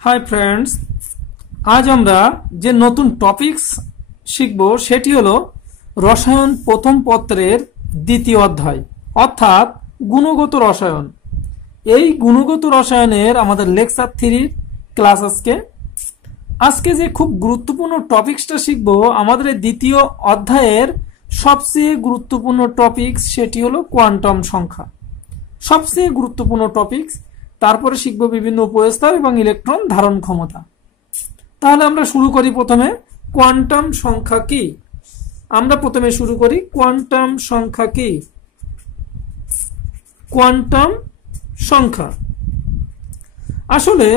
Hi friends, আজ আমরা যে নতুন টপিকস শিখব সেটি হলো রসায়ন প্রথম পত্রের দ্বিতীয় অধ্যায় অর্থাৎ গুণগত রসায়ন। এই গুণগত রসায়নের আমাদের লেকচার 3 ক্লাস আজকে যে খুব গুরুত্বপূর্ণ টপিকসটা শিখব, আমাদের দ্বিতীয় অধ্যায়ের সবচেয়ে গুরুত্বপূর্ণ টপিকস সেটি হলো কোয়ান্টাম সংখ্যা। সবচেয়ে গুরুত্বপূর্ণ টপিকস। তারপরে শিখব বিভিন্ন উপস্তর এবং ইলেকট্রন ধারণ ক্ষমতা। তাহলে আমরা শুরু করি প্রথমে কোয়ান্টাম সংখ্যা কি। আমরা প্রথমে শুরু করি কোয়ান্টাম সংখ্যা কি। কোয়ান্টাম সংখ্যা আসলে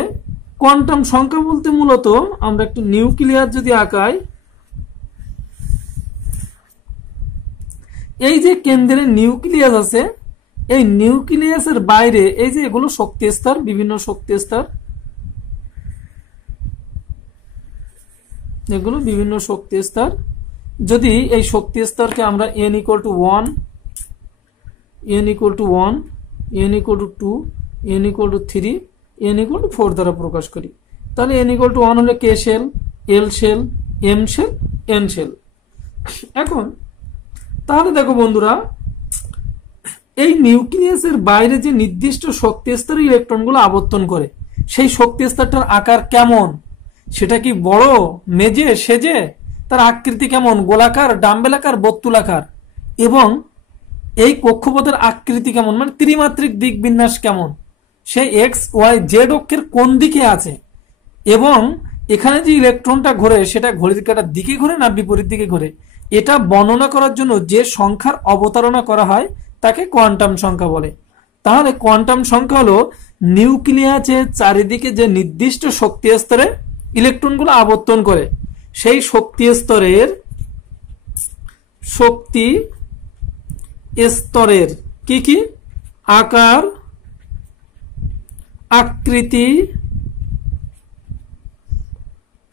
কোয়ান্টাম সংখ্যা বলতে মূলত আমরা একটু নিউক্লিয়াস যদি আঁকাই, এই যে কেন্দ্রে নিউক্লিয়াস আছে, এই নিউক্লিয়াসের বাইরে এই যে এগুলো শক্তি স্তর, বিভিন্ন শক্তি স্তর, এগুলো বিভিন্ন শক্তি স্তর। যদি এই শক্তি স্তরকে আমরা n = 1, n = 1, n = 2, n = 3, n = 4 দ্বারা প্রকাশ করি, তাহলে n = 1 হলে k shell, l shell, m shell, n shell. এখন তাহলে দেখো বন্ধুরা, এই নিউক্লিয়াসের বাইরে যে নির্দিষ্ট শক্তি স্তরে ইলেকট্রনগুলো আবর্তন করে, সেই শক্তি স্তরটার আকার কেমন? সেটা কি বড়, মেজে, সেজে? তার আকৃতি কেমন? গোলাকার, ডাম্বেলাকার, বর্তুলাকার? এবং এই কক্ষপথের আকৃতি কেমন, মানে ত্রিমাত্রিক দিক বিন্যাস কেমন? সে এক্স ওয়াই জেড অক্ষের কোন দিকে আছে? এবং এখানে যে ইলেকট্রনটা ঘোরে সেটা ঘড়ির কাঁটার দিকে ঘোরে না বিপরীত দিকে ঘোরে? এটা বর্ণনা করার জন্য যে সংখ্যার অবতারণা করা হয় তাকে কোয়ান্টাম সংখ্যা বলে। তাহলে কোয়ান্টাম সংখ্যা হলো নিউক্লিয়াসের চারিদিকে যে নির্দিষ্ট শক্তি স্তরে ইলেকট্রনগুলো আবর্তন করে, সেই শক্তি স্তরের কি কি আকার, আকৃতি,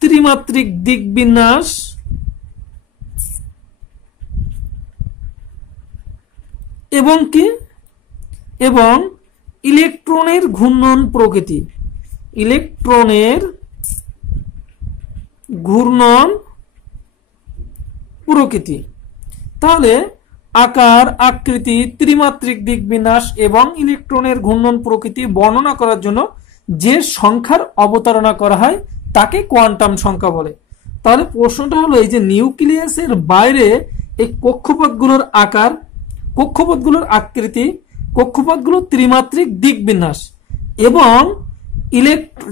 ত্রিমাত্রিক দিক বিন্যাস এবং কি এবং ইলেকট্রনের ঘূর্ণন প্রকৃতি। ইলেকট্রনের ঘূর্ণন প্রকৃতি। তাহলে আকার, আকৃতি, ত্রিমাত্রিক দিক বিন্যাস এবং ইলেকট্রনের ঘূর্ণন প্রকৃতি বর্ণনা করার জন্য যে সংখ্যার অবতারণা করা হয় তাকে কোয়ান্টাম সংখ্যা বলে। তাহলে প্রশ্নটা হলো, এই যে নিউক্লিয়াসের বাইরে এই কক্ষপথগুলোর আকার, কক্ষপথগুলোর আকৃতি, কক্ষপথগুলোর ত্রিমাত্রিক দিক বিন্যাস এবং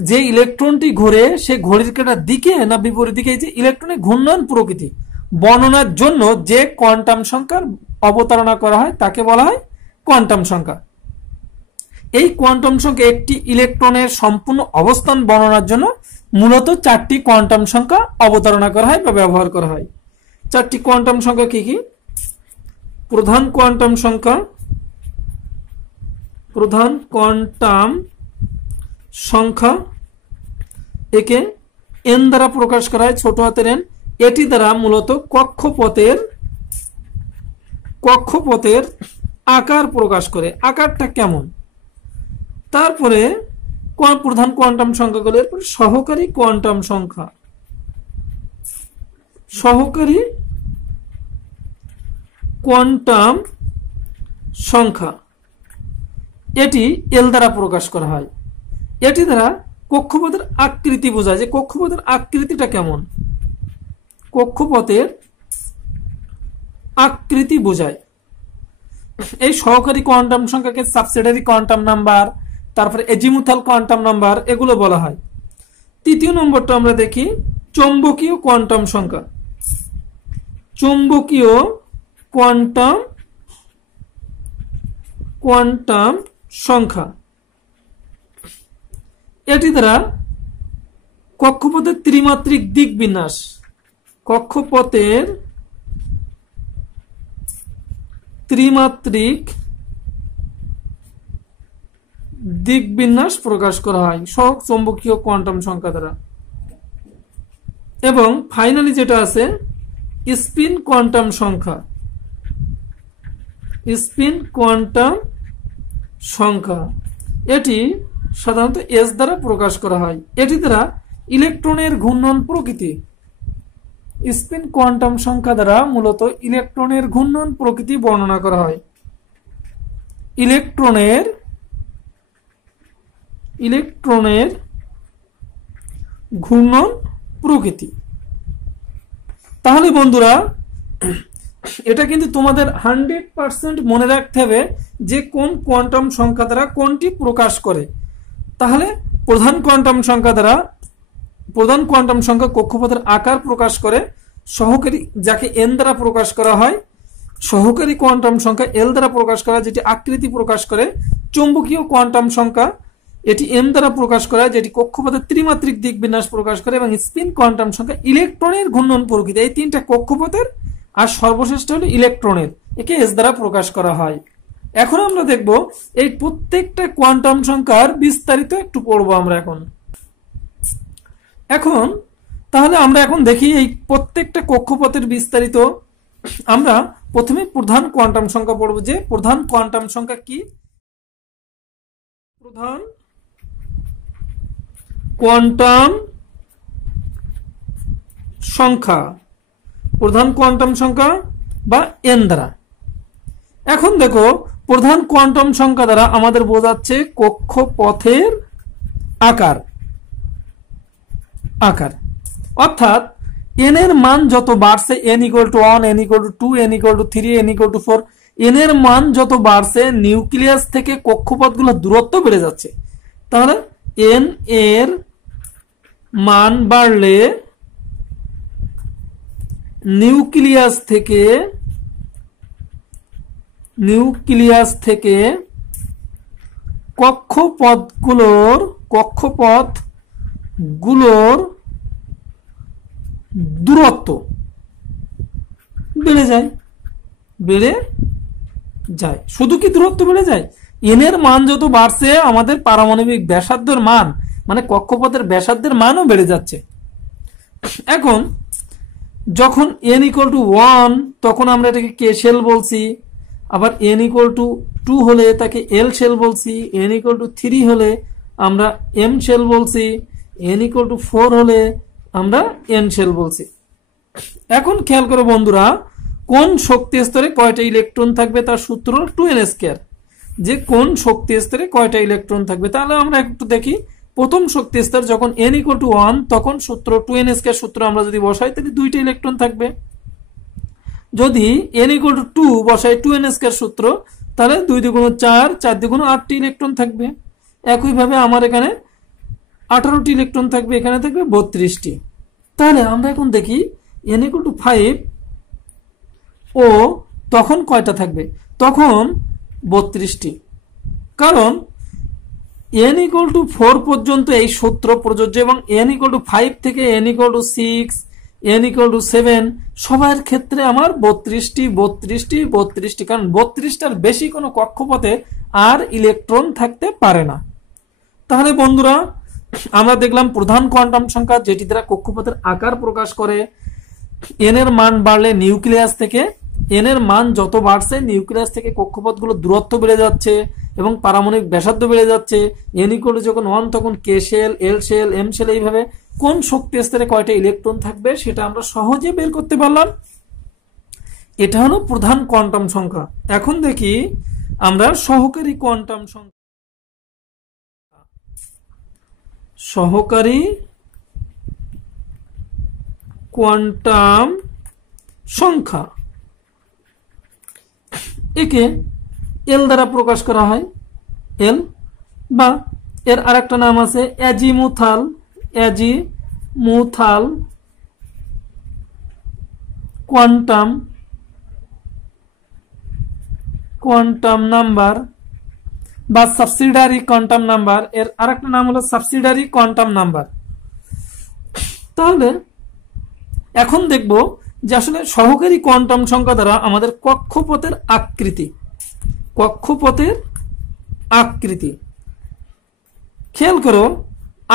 যে ইলেকট্রনটি ঘোরে সে ঘড়ির কাঁটার দিকে না বিপরীত দিকে, এই যে ইলেকট্রনের ঘূর্ণন প্রকৃতি বর্ণনার জন্য যে কোয়ান্টাম সংখ্যার অবতারণা করা হয় তাকে বলা হয় কোয়ান্টাম সংখ্যা। এই কোয়ান্টাম সংখ্যা একটি ইলেকট্রনের সম্পূর্ণ অবস্থান বর্ণনার জন্য মূলত 4টি কোয়ান্টাম সংখ্যা অবতারণা করা হয় বা ব্যবহার করা হয়। 4টি কোয়ান্টাম সংখ্যা কি কি? প্রধান কোয়ান্টাম সংখ্যা, প্রধান কোয়ান্টাম সংখ্যা, একে n দ্বারা প্রকাশ করা হয়, ছোট হাতের n। এটি দ্বারা মূলত কক্ষপথের আকার প্রকাশ করে, আকারটা কেমন। তারপরে প্রধান কোয়ান্টাম সংখ্যাগুলো, এরপর সহকারী কোয়ান্টাম সংখ্যা, সহকারী কোয়ান্টাম সংখ্যা, এটি এল দ্বারা প্রকাশ করা হয়। এটি দ্বারা কক্ষপথের আকৃতি বোঝায়, যে কক্ষপথের আকৃতিটা কেমন, কক্ষপথের আকৃতি বোঝায়। এই সহকারী কোয়ান্টাম সংখ্যাকে সাবসিডারি কোয়ান্টাম নাম্বার, তারপরে এজিমুথাল কোয়ান্টাম নাম্বার, এগুলো বলা হয়। তৃতীয় নম্বরটা আমরা দেখি চৌম্বকীয় কোয়ান্টাম সংখ্যা। চৌম্বকীয় কোয়ান্টাম সংখ্যা, এটি দ্বারা কক্ষপথের ত্রিমাত্রিক দিক বিন্যাস, কক্ষপথের ত্রিমাত্রিক দিক বিন্যাস প্রকাশ করা হয় সহ চৌম্বকীয় কোয়ান্টাম সংখ্যা দ্বারা। এবং ফাইনালি যেটা আছে স্পিন কোয়ান্টাম সংখ্যা, স্পিন কোয়ান্টাম সংখ্যা, এটি সাধারণত এস দ্বারা প্রকাশ করা হয়। এটি দ্বারা ইলেকট্রনের ঘূর্ণন প্রকৃতি, স্পিন কোয়ান্টাম সংখ্যা দ্বারা মূলত ইলেকট্রনের ঘূর্ণন প্রকৃতি বর্ণনা করা হয়। ইলেকট্রনের ঘূর্ণন প্রকৃতি। তাহলে বন্ধুরা এটা কিন্তু তোমাদের 100% মনে রাখতে হবে যে কোন কোয়ান্টাম সংখ্যা দ্বারা কোনটি প্রকাশ করে। তাহলে প্রধান কোয়ান্টাম সংখ্যা কক্ষপথের আকার প্রকাশ করে, সহকারী যাকে এন দ্বারা প্রকাশ করা হয়, সহকারী কোয়ান্টাম সংখ্যা এল দ্বারা প্রকাশ করা যেটি আকৃতি প্রকাশ করে, চৌম্বকীয় কোয়ান্টাম সংখ্যা এটি এম দ্বারা প্রকাশ করা যেটি কক্ষপথের ত্রিমাত্রিক দিক বিন্যাস প্রকাশ করে, এবং স্পিন কোয়ান্টাম সংখ্যা ইলেকট্রনের ঘূর্ণন প্রকৃতি। এই তিনটা কক্ষপথের, আর সর্বশ্রেষ্ঠ হলো ইলেকট্রনের, একে এস দ্বারা প্রকাশ করা হয়। এখন আমরা দেখব এই প্রত্যেকটা কোয়ান্টাম সংখ্যার বিস্তারিত একটু পড়বো আমরা এখন তাহলে আমরা এখন দেখি এই প্রত্যেকটা কক্ষপথের বিস্তারিত। আমরা প্রথমে প্রধান কোয়ান্টাম সংখ্যা পড়ব, যে প্রধান কোয়ান্টাম সংখ্যা কি। প্রধান কোয়ান্টাম সংখ্যা বা এন দ্বারা। এখন দেখো প্রধান কোয়ান্টাম সংখ্যা দ্বারা আমাদের বোঝাচ্ছে কক্ষপথের আকার, অর্থাৎ এন এর মান যত বাড়ছে, n = 1, n = 2, n = 3, n = 4, N এর মান যত বাড়ছে নিউক্লিয়াস থেকে কক্ষপথগুলো দূরত্ব বেড়ে যাচ্ছে। তাহলে এন এর মান বাড়লে নিউক্লিয়াস থেকে কক্ষপথগুলোর দূরত্ব বেড়ে যায়। শুধু কি দূরত্ব বেড়ে যায়, এন এর মান যত বাড়ছে আমাদের পারমাণবিক ব্যাসার্ধের মান, মানে কক্ষপথের ব্যাসার্ধের মানও বেড়ে যাচ্ছে। এখন যখন n = 1 তখন আমরা এটাকে কে শেল বলছি, আবার n = 2 হলে তাকে এল শেল বলছি, n = 3 হলে আমরা এম শেল বলছি, n = 4 হলে আমরা এন শেল বলছি। এখন খেয়াল করো বন্ধুরা, কোন শক্তি স্তরে কয়টা ইলেকট্রন থাকবে তার সূত্র 2n², যে কোন শক্তি স্তরে কয়টা ইলেকট্রন থাকবে। তাহলে আমরা একটু দেখি, প্রথম শক্তি স্তর যখন n = 1 তখন সূত্র 2n² সূত্র আমরা যদি বসাই তাহলে 2টা ইলেকট্রন থাকবে। যদি n = 2 বসাই 2n² সূত্র, তাহলে 2 × 2 = 4, 4 × 2 = 8টি ইলেকট্রন থাকবে। একইভাবে আমার এখানে 18টি ইলেকট্রন থাকবে, এখানে থাকবে 32টি। তাহলে আমরা এখন দেখি n = 5 ও তখন কয়টা থাকবে, তখন 32টি। কারণ n = 4 পর্যন্ত এই সূত্র প্রযোজ্য, এবং n = 5 থেকে n = 6, n = 7 সবার ক্ষেত্রে আমার 32টি, কারণ 32টার বেশি কোনো কক্ষপথে আর ইলেকট্রন থাকতে পারে না। তাহলে বন্ধুরা আমরা দেখলাম প্রধান কোয়ান্টাম সংখ্যা যেটি দ্বারা কক্ষপথের আকার প্রকাশ করে, এন এর মান বাড়লে নিউক্লিয়াস থেকে, এন এর মান যত বাড়ছে নিউক্লিয়াস থেকে কক্ষপথগুলো দূরত্ব বেড়ে যাচ্ছে এবং পারমাণবিক ব্যাসার্ধ বেড়ে যাচ্ছে। n = যখন 1 তখন কে শেল, এল শেল, এম শেল, এইভাবে কোন শক্তি স্তরে কয়টা ইলেকট্রন থাকবে সেটা আমরা সহজে বের করতে পারলাম। এটা হলো প্রধান কোয়ান্টাম সংখ্যা। এখন দেখি আমরা সহকারী কোয়ান্টাম সংখ্যা, একে এল দ্বারা প্রকাশ করা হয়, এল, বা এর আরেকটা নাম আছে অ্যাজিমুথাল কোয়ান্টাম নাম্বার বা সাবসিডারি কোয়ান্টাম নাম্বার। এর আরেকটা নাম হলো সাবসিডারি কোয়ান্টাম নাম্বার। তাহলে এখন দেখব যে আসলে সহকারী কোয়ান্টাম সংখ্যা দ্বারা আমাদের কক্ষপথের আকৃতি খেয়াল করো।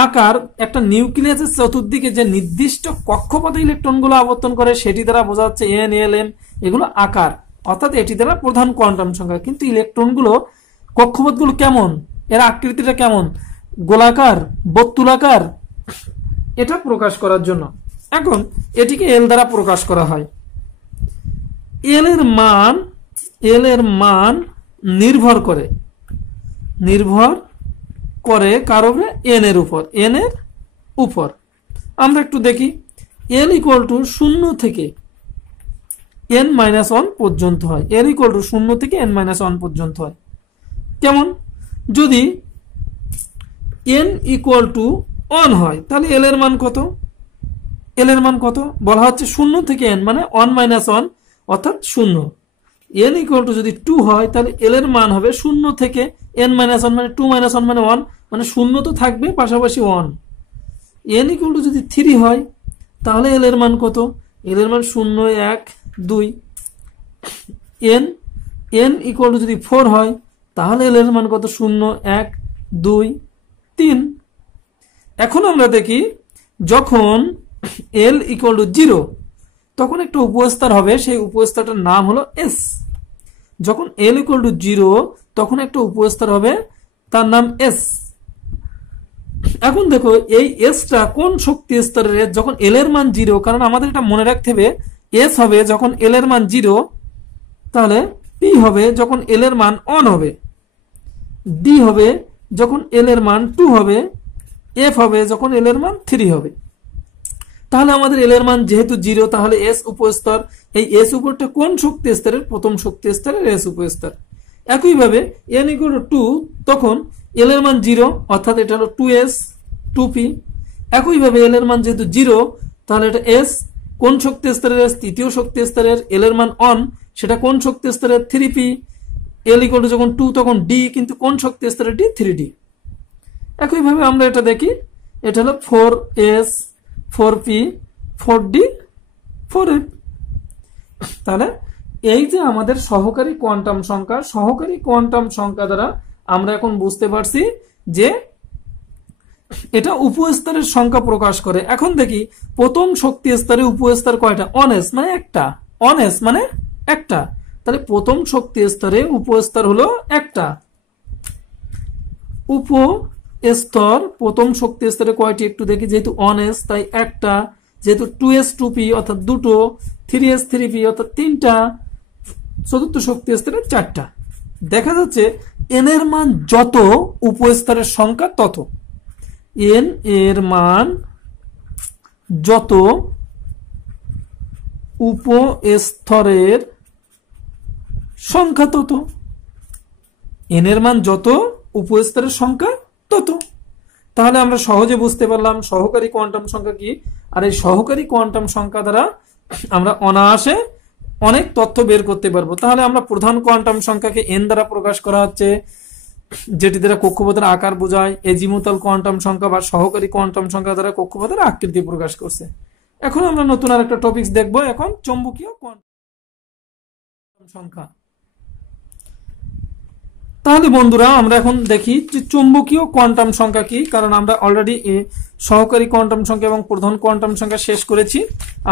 আকার একটা নিউক্লিয়াসের চতুর্দিকে যে নির্দিষ্ট কক্ষপথে ইলেকট্রনগুলো আবর্তন করে সেটি দ্বারা বোঝা যাচ্ছে n, l, m, এগুলো আকার, অর্থাৎ এটি দ্বারা প্রধান কোয়ান্টাম সংখ্যা। কিন্তু ইলেকট্রনগুলো কক্ষপথগুলো কেমন, এর আকৃতিটা কেমন, গোলাকার, বর্তুলাকার, এটা প্রকাশ করার জন্য। এখন এটিকে এল দ্বারা প্রকাশ করা হয়। এল এর মান নির্ভর করে কার উপরে? এন এর উপর। আমরা একটু দেখি, এল ইকুয়াল টু 0 থেকে n-1 পর্যন্ত হয়। এল ইকুয়াল টু 0 থেকে n-1 পর্যন্ত হয়। কেমন? যদি n ইকুয়াল টু 1 হয় তাহলে এল এর মান কত? এল এর মান কত বলা হচ্ছে? 0 থেকে n মানে 1-1 অর্থাৎ 0। n ইকুয়াল টু যদি 2 হয় তাহলে এল এর মান হবে 0 থেকে n-1 মানে 2-1 মানে 1, মানে 0 তো থাকবে পাশাপাশি 1। n ইকুয়াল টু যদি 3 হয় তাহলে এল এর মান কত? এল এর মান 0, 1, 2। n ইকুয়াল টু যদি 4 হয় তাহলে এল এর মান কত? 0, 1, 2, 3। এখন আমরা দেখি, যখন l ইকুয়াল টু 0 তখন একটা উপস্তর হবে, সেই উপস্তরটার নাম হলো s। যখন l ইকুয়াল টু 0 তখন একটা উপস্তর হবে, তার নাম s। এখন দেখো এই এসটা কোন শক্তি স্তরের? যখন এল এর মান 0, কারণ আমাদের এটা মনে রাখতে হবে, এস হবে যখন এল এর মান 0, তাহলে পি হবে যখন এল এর মান 1 হবে, ডি হবে যখন এল এর মান 2 হবে, এফ হবে যখন এল এর মান 3 হবে। তাহলে আমাদের এল এর মান যেহেতু 0, তাহলে এস উপস্তর। এই এস উপরটা কোন শক্তি স্তরের? প্রথম শক্তি স্তরের এস উপস্তর। একইভাবে n ইকুয়াল টু 2 তখন এল এর মান 0, অর্থাৎ এটা হলো 2s 2p। একইভাবে এল এর মান যেহেতু 0 তাহলে এটা s কোন শক্তি স্তরের? s তৃতীয় শক্তি স্তরের। এল এর মান 1 সেটা কোন শক্তি স্তরের? 3p। এল ইকুয়াল টু যখন 2 তখন d, কিন্তু কোন শক্তি স্তরের? d 3d। একইভাবে আমরা এটা দেখি, এটা হলো 4s 4p 4d 4f। তাহলে এই যে আমাদের সহকারী কোয়ান্টাম সংখ্যা দ্বারা আমরা এখন বুঝতে পারছি যে এটা উপস্তরের সংখ্যা প্রকাশ করে। এখন দেখি প্রথম শক্তি স্তরে উপস্তর কয়টা? অনেস মানে একটা। অনেস মানে একটা, তাহলে প্রথম শক্তি স্তরে উপস্তর হলো একটা। উপস্তর প্রথম শক্তি স্তরে কয়টি একটু দেখি। যেহেতু অনেস তাই একটা, যেহেতু 2s 2p অর্থাৎ দুটো, 3s 3p অর্থাৎ তিনটা, চতুর্থ শক্তি স্তরে 4টা। দেখা যাচ্ছে n এর মান যত উপস্তরের সংখ্যা তত। n এর মান যত উপস্তরের সংখ্যা তত। n এর মান যত উপস্তরের সংখ্যা তত। তাহলে আমরা সহজে বুঝতে পারলাম সহকারী কোয়ান্টাম সংখ্যা কি। আর এই সহকারী কোয়ান্টাম সংখ্যা দ্বারা আমরা অনায়াসে অনেক তথ্য বের করতে পারবো। তাহলে আমরা প্রধান কোয়ান্টাম সংখ্যাকে n দ্বারা প্রকাশ করা হচ্ছে, যেটি দ্বারা কক্ষপথের আকার বোঝায়। এজিমুথাল কোয়ান্টাম সংখ্যা বা সহকারী কোয়ান্টাম সংখ্যা দ্বারা কক্ষপথের আকৃতি প্রকাশ করছে। এখন আমরা নতুন আর একটা টপিক দেখবো, এখন চৌম্বকীয় কোয়ান্টাম সংখ্যা। তাহলে বন্ধুরা আমরা এখন দেখি যে চৌম্বকীয় কোয়ান্টাম সংখ্যা কি। কারণ আমরা অলরেডি সহকারী কোয়ান্টাম সংখ্যা এবং প্রধান কোয়ান্টাম সংখ্যা শেষ করেছি।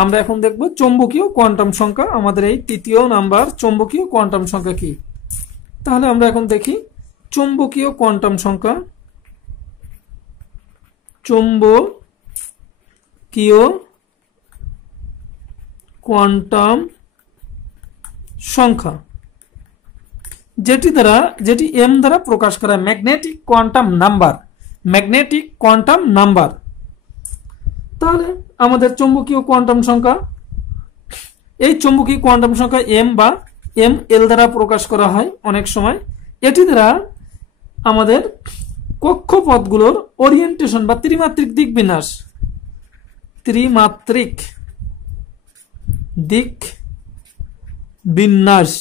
আমরা এখন দেখব চৌম্বকীয় কোয়ান্টাম সংখ্যা, আমাদের এই 3য় নাম্বার চৌম্বকীয় কোয়ান্টাম সংখ্যা কি। তাহলে আমরা এখন দেখি চৌম্বকীয় কোয়ান্টাম সংখ্যা। চৌম্বকীয় কোয়ান্টাম সংখ্যা যেটি m দ্বারা প্রকাশ করা ম্যাগনেটিক কোয়ান্টাম নাম্বার। তাহলে আমাদের চৌম্বকীয় কোয়ান্টাম সংখ্যা, এই চৌম্বকীয় কোয়ান্টাম সংখ্যা m বা ml দ্বারা প্রকাশ করা হয় অনেক সময়। এটি দ্বারা আমাদের কক্ষপথগুলোর ওরিয়েন্টেশন বা ত্রিমাত্রিক দিক বিন্যাস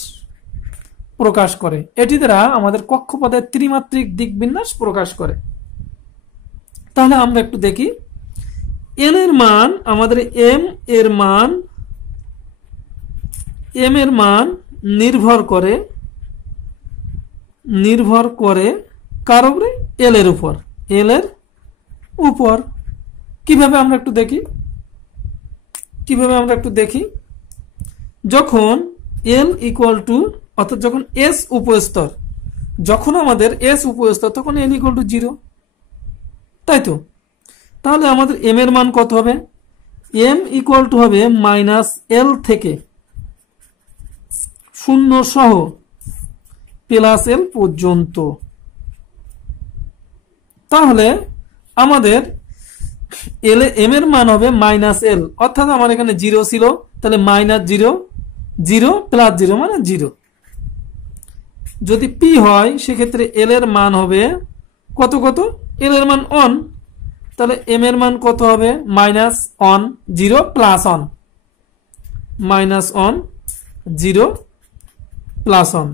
প্রকাশ করে। এটি দ্বারা আমাদের কক্ষপথের ত্রিমাত্রিক দিক বিন্যাস প্রকাশ করে। তাহলে আমরা একটু দেখি n এর মান, আমাদের m এর মান নির্ভর করে কার উপরে? l এর উপর। কিভাবে আমরা একটু দেখি, যখন l ইকুয়াল টু, অর্থাৎ যখন s উপস্তর, যখন আমাদের s উপস্তর তখন l ইকুয়াল টু 0। তাই তো? তাহলে আমাদের m এর মান কত হবে? m ইকুয়াল টু হবে মাইনাস এল থেকে 0 সহ প্লাস এল পর্যন্ত। তাহলে আমাদের m এর মান হবে মাইনাস এল, অর্থাৎ আমার এখানে 0 ছিল, তাহলে মাইনাস 0 0 প্লাস 0 মানে 0। যদি p হয় সেক্ষেত্রে l এর মান হবে কত কত? l এর মান 1, তাহলে m এর মান কত হবে? Minus 1 0 plus 1, minus 1 0 plus 1।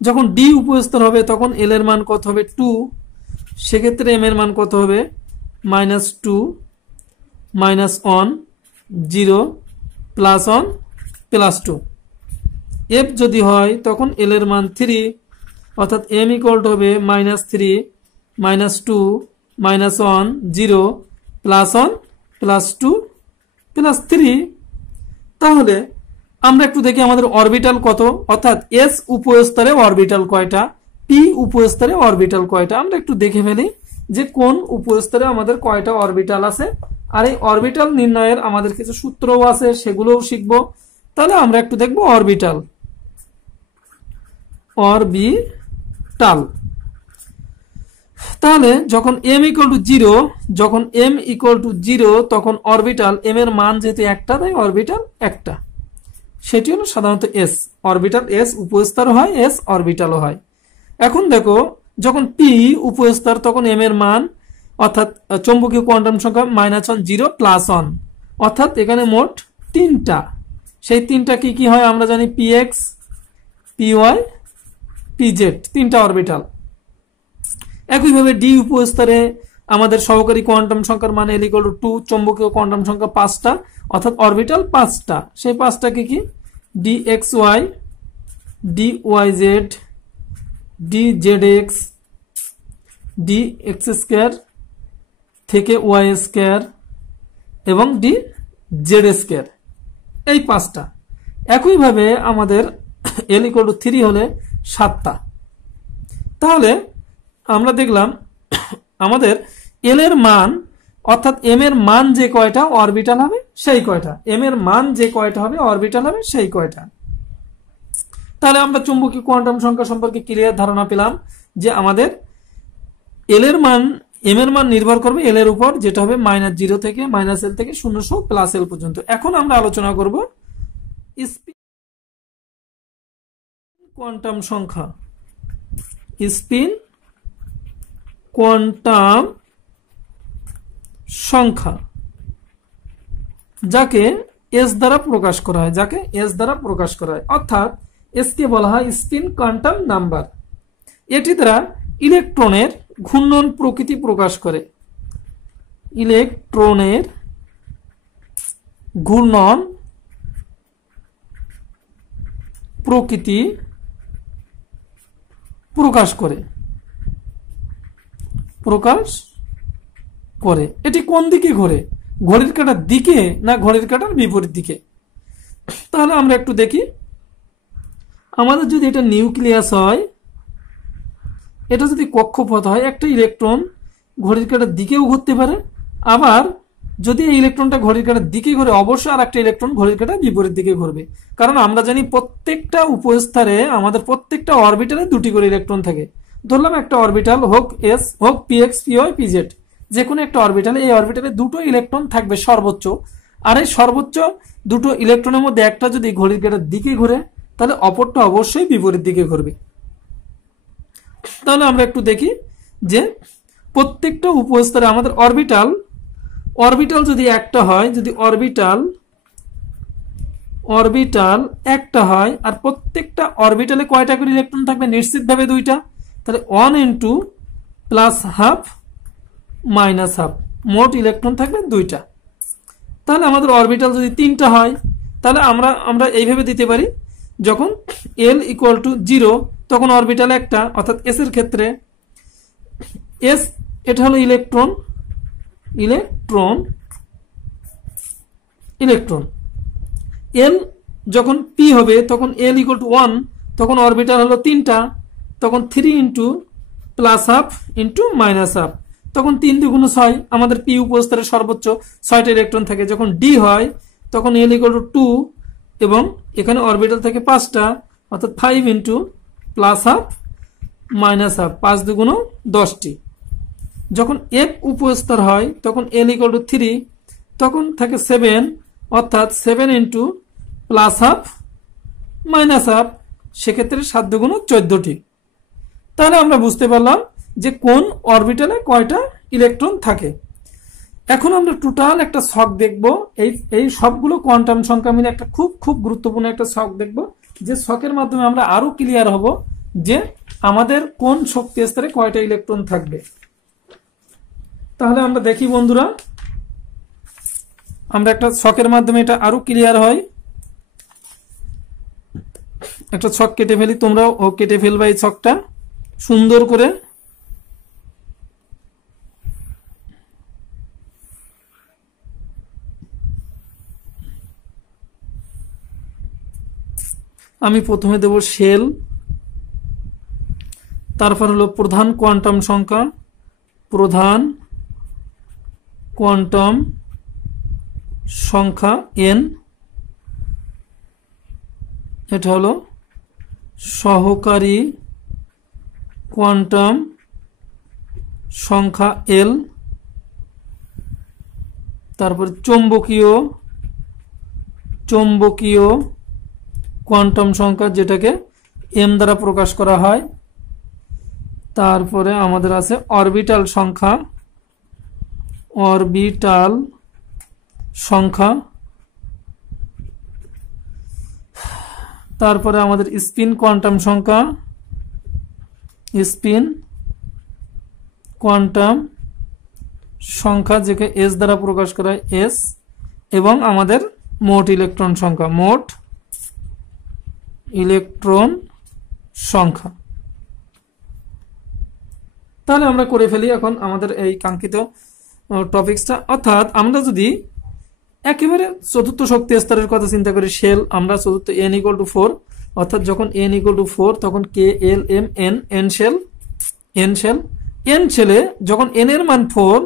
যখন d উপস্তর হবে তখন l এর মান কত হবে? 2, সেক্ষেত্রে m এর মান কত হবে? Minus 2 minus 1 0 plus 1 plus 2। f যদি হয় তখন l এর মান 3, অর্থাৎ m ইকুয়াল টু হবে minus 3 minus 2 minus 1 0 plus 1 plus 2 plus 3। তাহলে আমরা একটু দেখি আমাদের অরবিটাল কত, অর্থাৎ s উপস্তরে অরবিটাল কয়টা, p উপস্তরে অরবিটাল কয়টা। আমরা একটু দেখে ফেলি যে কোন উপস্তরে আমাদের কয়টা অরবিটাল আছে, আর এই অরবিটাল নির্ণয়ের আমাদের কিছু সূত্রও আছে, সেগুলোও শিখব। তাহলে আমরা একটু দেখব অরবিটাল। তাহলে যখন m ইকুয়াল টু 0, যখন m ইকুয়াল টু 0 তখন অরবিটাল m এর মান যেহেতু একটা, তাই অরবিটাল একটা, সেটি হলো সাধারণত s। অরবিটাল s উপস্তর হয়, s অরবিটালও হয়। এখন দেখো যখন p উপস্তর তখন m এর মান, অর্থাৎ চৌম্বকীয় কোয়ান্টাম সংখ্যা -1 0 প্লাস 1, অর্থাৎ এখানে মোট 3টা। সেই 3টা কি কি হয় আমরা জানি, px py pz, 3টা অরবিটাল। একইভাবে d উপস্তরে আমাদের সহকারী কোয়ান্টাম সংখ্যার মান l ইকুয়াল টু 2, চৌম্বকীয় কোয়ান্টাম সংখ্যা 5টা, অর্থাৎ অরবিটাল 5টা। সেই 5টা কি কি? dxy dyz dzx dx square থেকে y স্কয়ার এবং dz স্কয়ার, এই 5টা। একইভাবে আমাদের l ইকুয়াল টু 3 হলে 7টা। তাহলে আমরা দেখলাম আমাদের l এর মান, অর্থাৎ m এর মান যে কয়টা অরবিটাল হবে সেই কয়টা, m এর মান যে কয়টা হবে অরবিটাল হবে সেই কয়টা। তাহলে আমরা চুম্বকীয় কোয়ান্টাম সংখ্যা সম্পর্কে ক্লিয়ার ধারণা পেলাম যে আমাদের l এর মান m এর মান নির্ভর করবে l এর উপর, যেটা হবে -0 থেকে -l থেকে 0 প্লাস l পর্যন্ত। এখন আমরা আলোচনা করব স্পিন কোয়ান্টাম সংখ্যা। স্পিন কোয়ান্টাম সংখ্যা যাকে s দ্বারা প্রকাশ করা হয়, অর্থাৎ s কে বলা হয় স্পিন কোয়ান্টাম নাম্বার। এটি দ্বারা ইলেকট্রনের ঘূর্ণন প্রকৃতি প্রকাশ করে। ইলেকট্রনের ঘূর্ণন প্রকৃতি প্রকাশ করে। এটি কোন দিকে ঘোরে? ঘড়ির কাঁটার দিকে না ঘড়ির কাঁটার বিপরীত দিকে? তাহলে আমরা একটু দেখি। আমাদের যদি এটা নিউক্লিয়াস হয়, এটা যদি কক্ষপথ হয়, একটা ইলেকট্রন ঘড়ির কাঁটার দিকেও ঘুরতে পারে, আবার যদি এই ইলেকট্রনটা ঘড়ির কাঁটার দিকে ঘুরে অবশ্যই আর একটা ইলেকট্রন ঘড়ির কাঁটার বিপরীত দিকে ঘুরবে। কারণ আমরা জানি প্রত্যেকটা উপস্তরে আমাদের প্রত্যেকটা অরবিটালে 2টি করে ইলেকট্রন থাকে। ধরলাম একটা অরবিটাল হোক s, হোক px py pz, যে কোনো একটা অরবিটালে, এই অরবিটালে 2টো ইলেকট্রন থাকবে সর্বোচ্চ। আর এই সর্বোচ্চ 2টো ইলেকট্রনের মধ্যে একটা যদি ঘড়ির কাঁটার দিকে ঘুরে, তাহলে অপরটা অবশ্যই বিপরীত দিকে ঘুরবে। তাহলে আমরা একটু দেখি যে প্রত্যেকটা উপস্তরে আমাদের অরবিটাল যদি একটা হয়, যদি অরবিটাল একটা হয়, আর প্রত্যেকটা অরবিটালে কয়টা করে ইলেকট্রন থাকবে? নিশ্চিতভাবে 2টা। তাহলে 1 into plus half minus half, মোট ইলেকট্রন থাকবে 2টা। তাহলে আমাদের অরবিটাল যদি 3টা হয়, তাহলে আমরা এইভাবে দিতে পারি, যখন l ইকুয়াল টু 0 তখন অরবিটাল একটা, অর্থাৎ s এর ক্ষেত্রে s এটা হলো ইলেকট্রন, l যখন p হবে তখন l ইকুয়াল টু 1, তখন অরবিটাল হলো 3টা, তখন 3 into plus half into minus half, তখন 3 × 6 আমাদের পি উপস্তরে সর্বোচ্চ 6টা ইলেকট্রন থাকে। যখন ডি হয় তখন এল ইকুয়াল টু 2 এবং এখানে অরবিটাল থেকে 5টা, অর্থাৎ 5 into plus half minus half, 5 2 10টি। যখন এফ উপস্তর হয় তখন এল ইকুয়াল টু 3, তখন থাকে 7, অর্থাৎ 7 into plus half minus half, সেক্ষেত্রে 7 2 14টি। তাহলে আমরা বুঝতে পারলাম যে কোন অরবিটালে কয়টা ইলেকট্রন থাকে। এখন আমরা টোটাল একটা ছক দেখব। এই সবগুলো কোয়ান্টাম সংখ্যা মিলে একটা খুব গুরুত্বপূর্ণ একটা ছক দেখব, যে ছকের মাধ্যমে আমরা আরো ক্লিয়ার হব যে আমাদের কোন শক্তি স্তরে কয়টা ইলেকট্রন থাকবে। তাহলে আমরা দেখি বন্ধুরা, আমরা একটা ছকের মাধ্যমে এটা আরো ক্লিয়ার হয়। একটা ছক কেটে ফেলি, তোমরাও কেটে ফেলবা এই ছকটা সুন্দর করে। আমি প্রথমে দেব শেল, তারপর হলো প্রধান কোয়ান্টাম সংখ্যা, প্রধান কোয়ান্টাম সংখ্যা n, এটা হলো সহকারী কোয়ান্টাম সংখ্যা l, তারপর চৌম্বকীয় কোয়ান্টাম সংখ্যা যেটাকে m দ্বারা প্রকাশ করা হয়। তারপরে আমাদের আছে অরবিটাল সংখ্যা, তারপরে আমাদের স্পিন কোয়ান্টাম সংখ্যা যেকে s দ্বারা প্রকাশ করা হয় s, এবং আমাদের মোট ইলেকট্রন সংখ্যা। তাহলে আমরা করে ফেলি এখন আমাদের এই কাঙ্ক্ষিত টপিকসটা। অর্থাৎ আমরা যদি একেবারে চতুর্থ শক্তি স্তরের কথা চিন্তা করি, শেল, আমরা চতুর্থ n ইকুয়াল টু 4, অর্থাৎ যখন n ইকুয়াল টু 4 তখন k l m n n শেলে যখন n এর মান 4,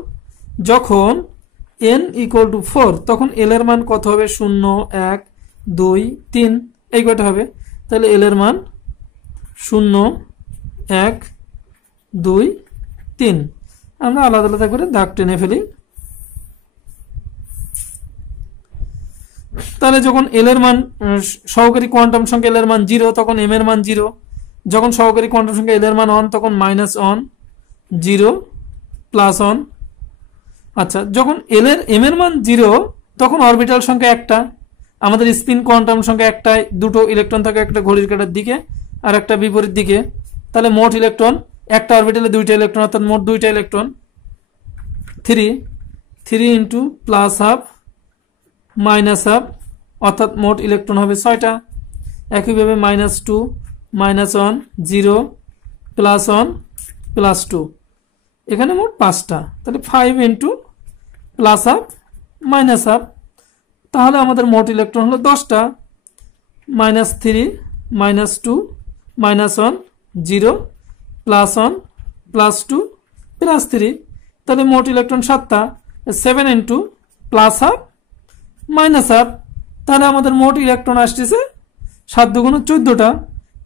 যখন n ইকুয়াল টু 4 তখন l এর মান কত হবে? 0 1 2 3 এই কয়টা হবে। তাহলে l এর মান 0 1 2 3। আমরা আলাদা আলাদা করে দাগ টেনে ফেলি। তাহলে যখন l এর মান সহকারী কোয়ান্টাম সংখ্যা l এর মান 0 তখন m এর মান 0, যখন সহকারী কোয়ান্টাম সংখ্যা l এর মান 1 তখন -1 0 +1। আচ্ছা, যখন m এর মান 0 তখন অরবিটাল সংখ্যা একটা, আমাদের স্পিন কোয়ান্টাম সংখ্যা একটাই, দুটো ইলেকট্রন থাকে, একটা ঘড়ির কাঁটার দিকে আর একটা বিপরীত দিকে। তাহলে মোট ইলেকট্রন একটা অরবিটালে 2টা ইলেকট্রন, অর্থাৎ মোট 2টা electron 3 into plus half minus half, অর্থাৎ মোট ইলেকট্রন হবে 6টা। একইভাবে -2 -1 0 +1 +2, এখানে মোট 5টা। তাহলে 5 into plus half minus half, তাহলে আমাদের মোট ইলেকট্রন হলো 10টা। -3 -2 -1 0 +1 +2 +3, তাহলে মোট ইলেকট্রন 7টা। 7 into plus half minus half, তাহলে আমাদের মোট ইলেকট্রন আসতেছে 7 2 14টা।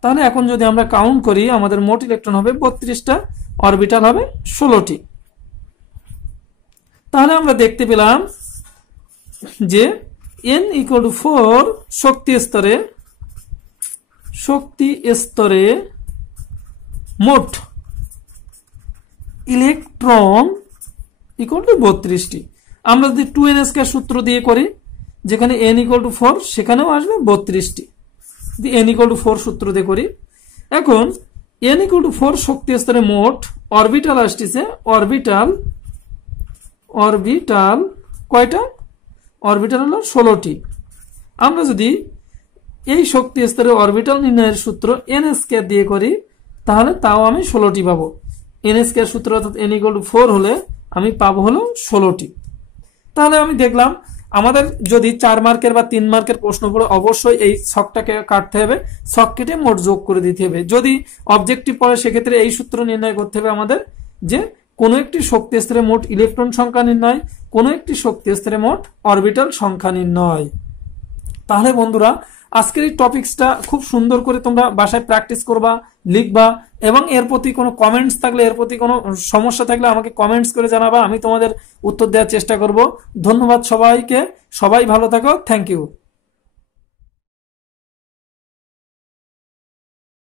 তাহলে এখন যদি আমরা কাউন্ট করি আমাদের মোট ইলেকট্রন হবে 32টা, অরবিটাল হবে 16টি। তাহলে আমরা দেখতে পেলাম যে n ইকুয়াল টু 4 শক্তি স্তরে মোট ইলেকট্রন ইকুয়াল টু 32টি। আমরা যদি 2n² সূত্র দিয়ে করি, যেখানে n ইকুয়াল টু 4 সেখানেও আসবে 32টি, যদি n ইকুয়াল টু 4 সূত্র দিয়ে করি। এখন n ইকুয়াল টু 4 শক্তি স্তরে মোট অরবিটাল আসতেছে, অরবিটাল কয়টা? অরবিটাল হলো 16টি। আমরা যদি এই শক্তি স্তরে অরবিটাল নির্ণয়ের সূত্র n² দিয়ে করি, তাহলে তাও আমি 16টি পাবো। n² সূত্র অর্থাৎ n ইকুয়াল টু 4 হলে আমি পাবো হলো 16টি। তাহলে আমি দেখলাম আমাদের যদি 4 মার্কের বা 3 মার্কের প্রশ্ন পড়ে অবশ্যই এই ছকটাকে কাটতে হবে, ছক কেটে মোট যোগ করে দিতে হবে। যদি অবজেক্টিভ পড়ে সেক্ষেত্রে এই সূত্র নির্ণয় করতে হবে আমাদের, যে কোনো একটি শক্তি স্তরে মোট ইলেকট্রন সংখ্যা নির্ণয়, কোনো একটি শক্তি স্তরে মোট অরবিটাল সংখ্যা নির্ণয়। তাহলে বন্ধুরা আজকের এই টপিকসটা খুব সুন্দর করে তোমরা বাসায় প্র্যাকটিস করবা, লিখবা, এবং এর প্রতি কোনো কমেন্টস থাকলে, এর প্রতি কোনো সমস্যা থাকলে আমাকে কমেন্টস করে জানাবা, আমি তোমাদের উত্তর দেওয়ার চেষ্টা করব। ধন্যবাদ সবাইকে, সবাই ভালো থাকো, থ্যাংক ইউ।